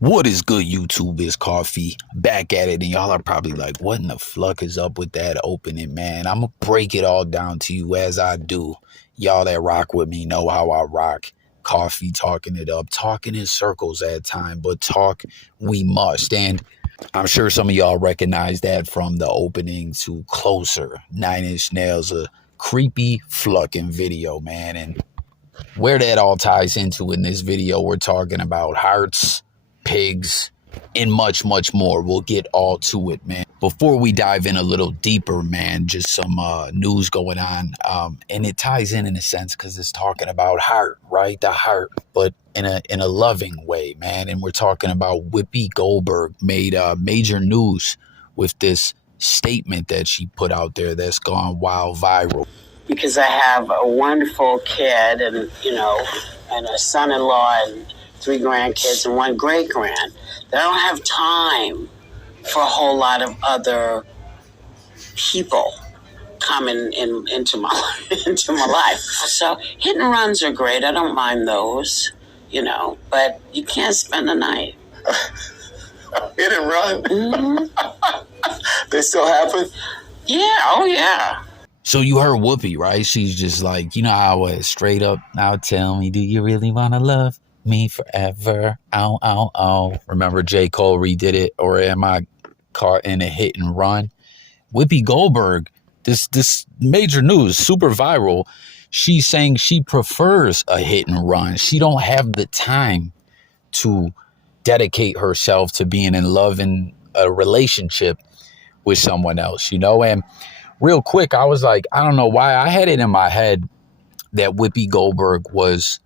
What is good, YouTube? Is Coffee back at it, and y'all are probably like, what in the fuck is up with that opening, man? I'm gonna break it all down to you as I do. Y'all that rock with me know how I rock. Coffee talking it up, talking in circles at time, but talk we must. And I'm sure some of y'all recognize that from the opening to Closer. 9 Inch Nails, a creepy fucking video, man. And where that all ties into in this video, we're talking about hearts, pigs, and much, much more. We'll get all to it, man. Before we dive in a little deeper, man, just some news going on. And it ties in a sense because it's talking about heart, right? The heart, but in a loving way, man. And we're talking about Whoopi Goldberg made major news with this statement that she put out there that's gone wild viral. Because I have a wonderful kid and, and a son-in-law and 3 grandkids and 1 great-grand, that I don't have time for a whole lot of other people coming into my life. So hit and runs are great. I don't mind those, but you can't spend the night. Hit and run? Mm-hmm. They still happen? Yeah, oh yeah. So you heard Whoopi, right? She's just like, you know how I was straight up, now tell me, do you really want to love me forever? Ow, ow, ow. Remember J. Cole redid it? Or am I caught in a hit and run? Whoopi Goldberg, this major news, super viral. She's saying she prefers a hit and run. She don't have the time to dedicate herself to being in love in a relationship with someone else, and real quick, I was like, I don't know why I had it in my head that Whoopi Goldberg was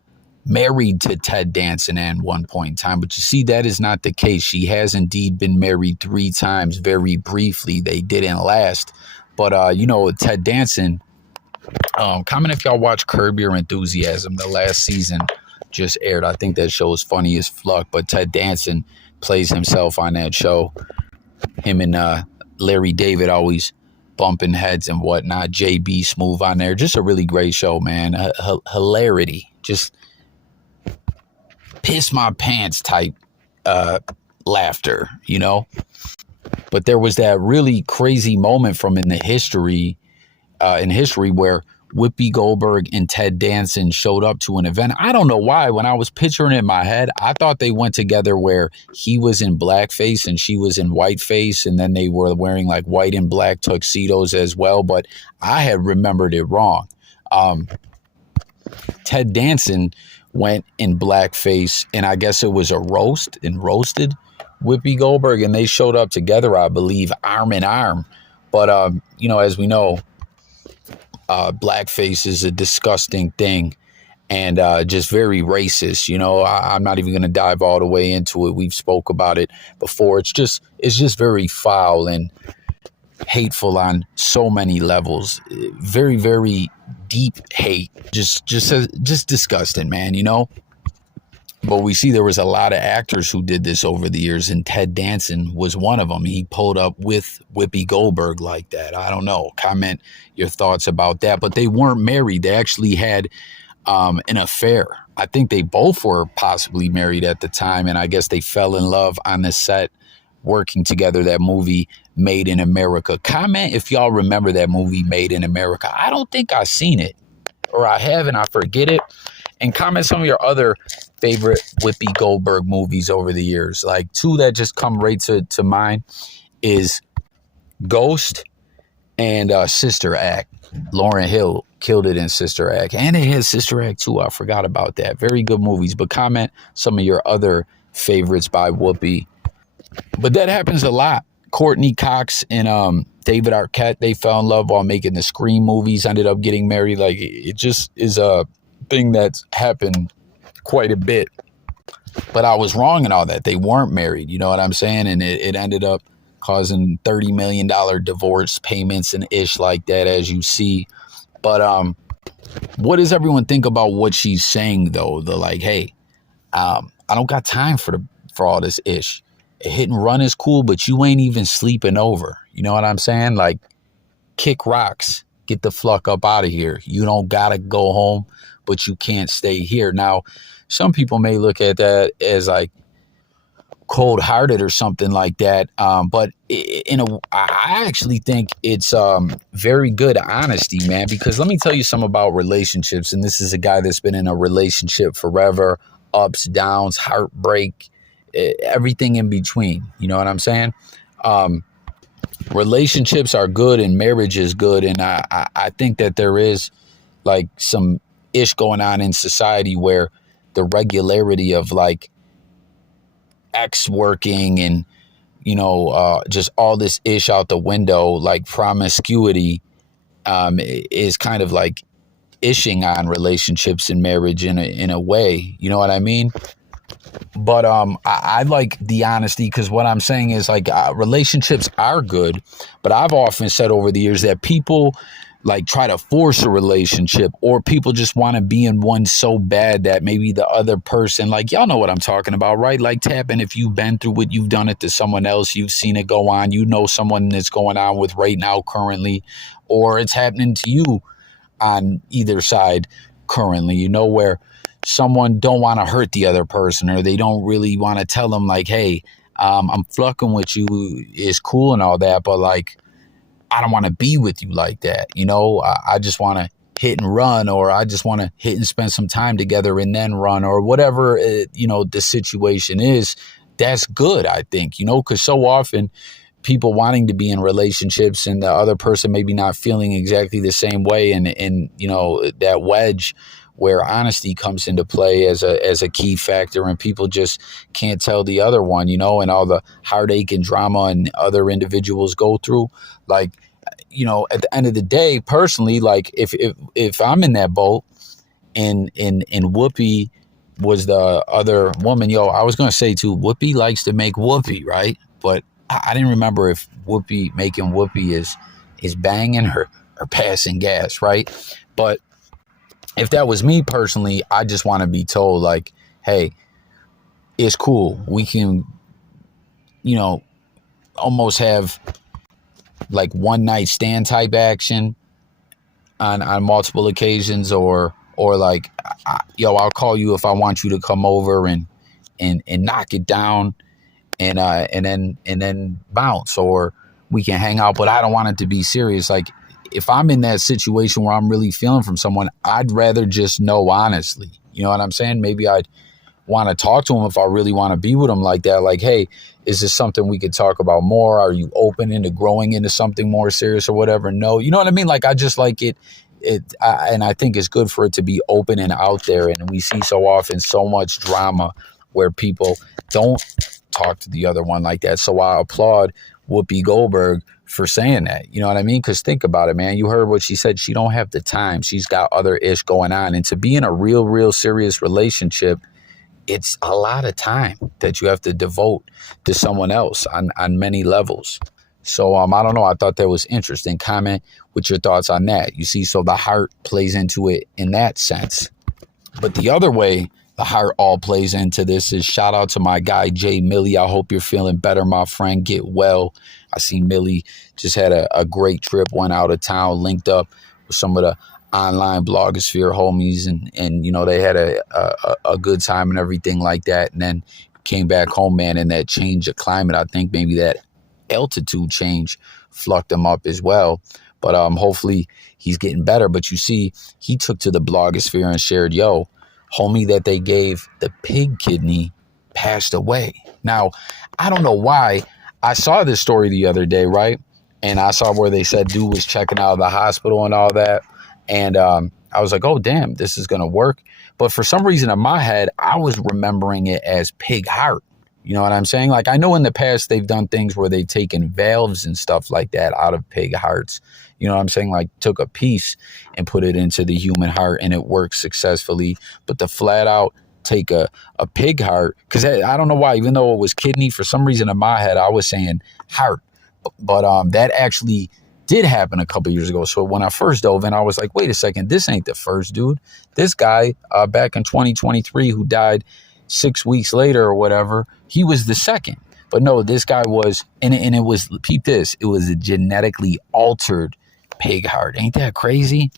married to Ted Danson at one point in time. But you see, that is not the case. She has indeed been married 3 times very briefly. They didn't last. But, Ted Danson, comment if y'all watch Curb Your Enthusiasm. The last season just aired. I think that show is funny as fuck. But Ted Danson plays himself on that show. Him and Larry David always bumping heads and whatnot. JB Smooth on there. Just a really great show, man. Hilarity. Just piss my pants type laughter, But there was that really crazy moment from in history where Whoopi Goldberg and Ted Danson showed up to an event. I don't know why. When I was picturing it in my head, I thought they went together where he was in blackface and she was in whiteface, and then they were wearing like white and black tuxedos as well. But I had remembered it wrong. Ted Danson went in blackface, and I guess it was a roast and roasted Whoopi Goldberg, and they showed up together, I believe, arm in arm. But, as we know, blackface is a disgusting thing and just very racist. I'm not even going to dive all the way into it. We've spoke about it before. It's just very foul and hateful on so many levels. Very, very deep hate. Just disgusting, man, But we see there was a lot of actors who did this over the years, and Ted Danson was one of them. He pulled up with Whoopi Goldberg like that. I don't know. Comment your thoughts about that. But they weren't married. They actually had an affair. I think they both were possibly married at the time, and I guess they fell in love on the set working together. That movie Made in America. Comment if y'all remember that movie Made in America. I don't think I've seen it, or I have and I forget it. And comment some of your other favorite Whoopi Goldberg movies over the years. Like 2 that just come right to mind is Ghost and Sister Act. Lauryn Hill killed it in Sister Act. And it has Sister Act 2. I forgot about that. Very good movies. But comment some of your other favorites by Whoopi. But that happens a lot. Courtney Cox and David Arquette, they fell in love while making the Scream movies, ended up getting married. Like, it just is a thing that's happened quite a bit. But I was wrong in all that. They weren't married, you know what I'm saying? And it ended up causing $30 million divorce payments and ish like that, as you see. But what does everyone think about what she's saying, though? The like, hey, I don't got time for all this ish. A hit and run is cool, but you ain't even sleeping over. You know what I'm saying? Like, kick rocks. Get the fuck up out of here. You don't gotta go home, but you can't stay here. Now, some people may look at that as like, cold-hearted or something like that. But I actually think it's very good honesty, man, because let me tell you something about relationships. And this is a guy that's been in a relationship forever, ups, downs, heartbreak, everything in between. You know what I'm saying? Relationships are good and marriage is good. And I think that there is like some ish going on in society where the regularity of like X working and, you know, just all this ish out the window, like promiscuity, is kind of like ishing on relationships and marriage in a way. You know what I mean? But I like the honesty, because what I'm saying is like relationships are good, but I've often said over the years that people like try to force a relationship, or people just want to be in one so bad that maybe the other person, like, y'all know what I'm talking about, right? Like tapping, if you've been through it, you've done it to someone else, you've seen it go on, you know someone that's going on with right now currently, or it's happening to you on either side currently, you know, where someone don't want to hurt the other person, or they don't really want to tell them like, hey, I'm fucking with you is cool and all that, but like, I don't want to be with you like that. You know, I just want to hit and run, or I just want to hit and spend some time together and then run, or whatever, you know, the situation is. That's good, I think, you know, because so often people wanting to be in relationships and the other person maybe not feeling exactly the same way. And you know, that wedge where honesty comes into play as a key factor, and people just can't tell the other one, you know, and all the heartache and drama and other individuals go through. Like, you know, at the end of the day, personally, like if I'm in that boat and Whoopi was the other woman, yo, I was going to say too, Whoopi likes to make Whoopi, right? But I didn't remember if Whoopi making Whoopi is banging or passing gas, right? But if that was me personally, I just want to be told like, hey, it's cool. We can, you know, almost have like one night stand type action on multiple occasions, or like, yo, I'll call you if I want you to come over and knock it down and then bounce, or we can hang out, but I don't want it to be serious. Like, if I'm in that situation where I'm really feeling from someone, I'd rather just know honestly. You know what I'm saying? Maybe I'd want to talk to him if I really want to be with him like that. Like, hey, is this something we could talk about more? Are you open into growing into something more serious or whatever? No, you know what I mean? Like, I just like it. And I think it's good for it to be open and out there. And we see so often so much drama where people don't talk to the other one like that. So I applaud Whoopi Goldberg for saying that. You know what I mean? Because think about it, man. You heard what she said. She don't have the time. She's got other ish going on. And to be in a real serious relationship, it's a lot of time that you have to devote to someone else on many levels. So I don't know. I thought that was interesting. Comment with your thoughts on that. You see, so the heart plays into it in that sense. But the other way the heart all plays into this is shout out to my guy, Jay Millie. I hope you're feeling better, my friend. Get well. I see Millie just had a great trip, went out of town, linked up with some of the online blogosphere homies, and you know, they had a good time and everything like that, and then came back home, man, and that change of climate, I think maybe that altitude change flucked him up as well. But hopefully he's getting better. But you see, he took to the blogosphere and shared, yo, homie that they gave the pig kidney passed away. Now, I don't know why. I saw this story the other day, right? And I saw where they said dude was checking out of the hospital and all that. And I was like, oh, damn, this is going to work. But for some reason in my head, I was remembering it as pig heart. You know what I'm saying? Like, I know in the past they've done things where they've taken valves and stuff like that out of pig hearts. You know what I'm saying? Like, took a piece and put it into the human heart and it worked successfully. But to flat out take a pig heart, because I don't know why, even though it was kidney, for some reason in my head, I was saying heart. But that actually did happen a couple years ago. So when I first dove in, I was like, wait a second, this ain't the first dude. This guy back in 2023 who died 6 weeks later or whatever, he was the second. But no, this guy was, and it was, peep this, it was a genetically altered pig heart. Ain't that crazy?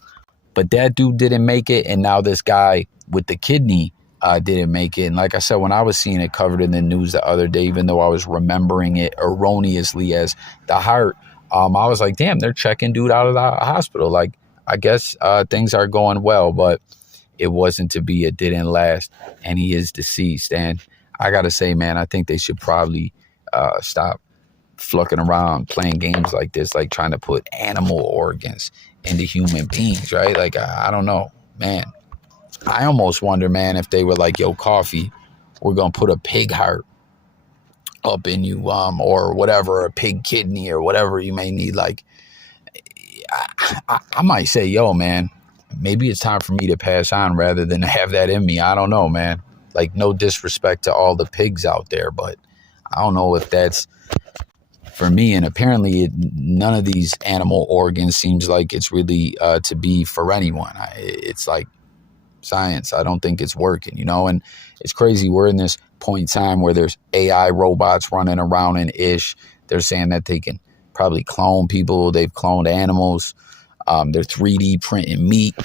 But that dude didn't make it. And now this guy with the kidney didn't make it. And like I said, when I was seeing it covered in the news the other day, even though I was remembering it erroneously as the heart, I was like, damn, they're checking dude out of the hospital. Like, I guess things are going well, but it wasn't to be. It didn't last, and he is deceased. And I gotta say, man, I think they should probably stop flucking around playing games like this, like trying to put animal organs into human beings, right? Like, I don't know, man. I almost wonder, man, if they were like, yo, Coffee, we're gonna put a pig heart up in you, or whatever, a pig kidney or whatever you may need. Like, I might say, yo, man, maybe it's time for me to pass on rather than have that in me. I don't know, man. Like, no disrespect to all the pigs out there, but I don't know if that's for me. And apparently none of these animal organs seems like it's really to be for anyone. It's like science. I don't think it's working, you know. And it's crazy. We're in this point in time where there's AI robots running around in ish. They're saying that they can probably clone people. They've cloned animals. They're 3D printing meat.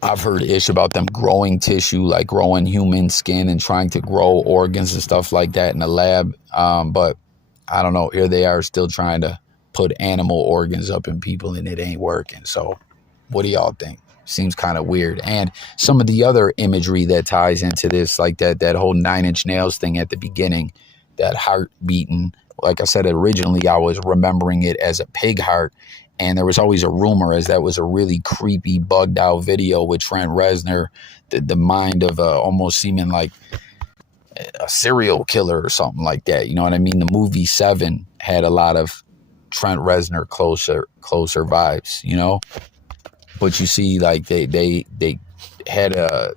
I've heard ish about them growing tissue, like growing human skin and trying to grow organs and stuff like that in the lab. But I don't know. Here they are still trying to put animal organs up in people, and it ain't working. So what do y'all think? Seems kind of weird. And some of the other imagery that ties into this, like that whole 9 Inch Nails thing at the beginning, that heart beating. Like I said, originally I was remembering it as a pig heart. And there was always a rumor as that was a really creepy, bugged out video with Trent Reznor, the mind of almost seeming like a serial killer or something like that. You know what I mean? The movie Seven had a lot of Trent Reznor closer vibes, you know? But you see, like, they had a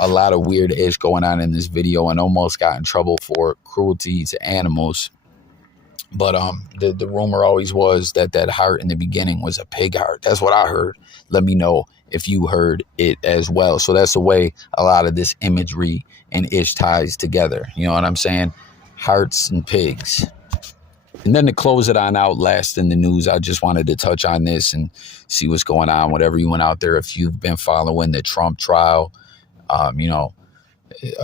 lot of weird ish going on in this video and almost got in trouble for cruelty to animals. But the rumor always was that heart in the beginning was a pig heart. That's what I heard. Let me know if you heard it as well. So that's the way a lot of this imagery and ish ties together. You know what I'm saying? Hearts and pigs. And then to close it on out, last in the news, I just wanted to touch on this and see what's going on. Whatever you went out there, if you've been following the Trump trial, you know,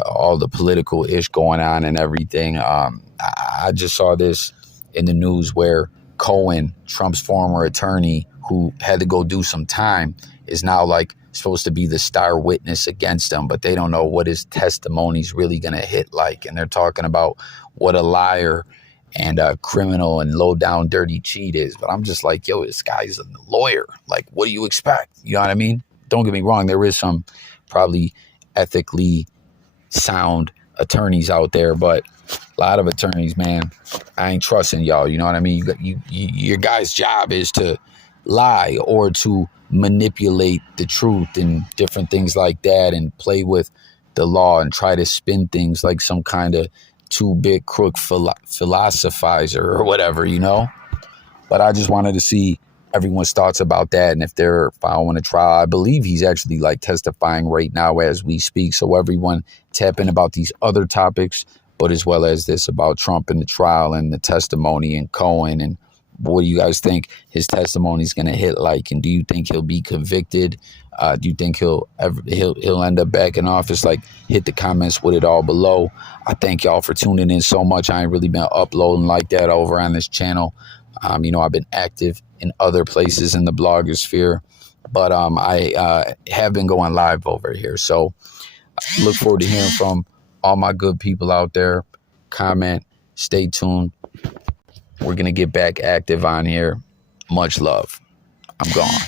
all the political ish going on and everything. I just saw this in the news where Cohen, Trump's former attorney, who had to go do some time, is now like supposed to be the star witness against him, but they don't know what his testimony's really going to hit like. And they're talking about what a liar and a criminal and low down dirty cheat is. But I'm just like, yo, this guy's a lawyer. Like, what do you expect? You know what I mean? Don't get me wrong. There is some probably ethically sound attorneys out there, but a lot of attorneys, man, I ain't trusting y'all. You know what I mean? Your guy's job is to lie or to manipulate the truth and different things like that and play with the law and try to spin things like some kind of two-bit crook philosophizer or whatever, you know? But I just wanted to see everyone's thoughts about that and if they're following a trial. I believe he's actually like testifying right now as we speak. So everyone tap in about these other topics, but as well as this about Trump and the trial and the testimony and Cohen. And what do you guys think his testimony is going to hit like? And do you think he'll be convicted? Do you think he'll end up back in office? Like, hit the comments with it all below. I thank y'all for tuning in so much. I ain't really been uploading like that over on this channel. You know, I've been active in other places in the blogosphere, but I have been going live over here. So look forward to hearing from all my good people out there. Comment, stay tuned. We're going to get back active on here. Much love. I'm gone.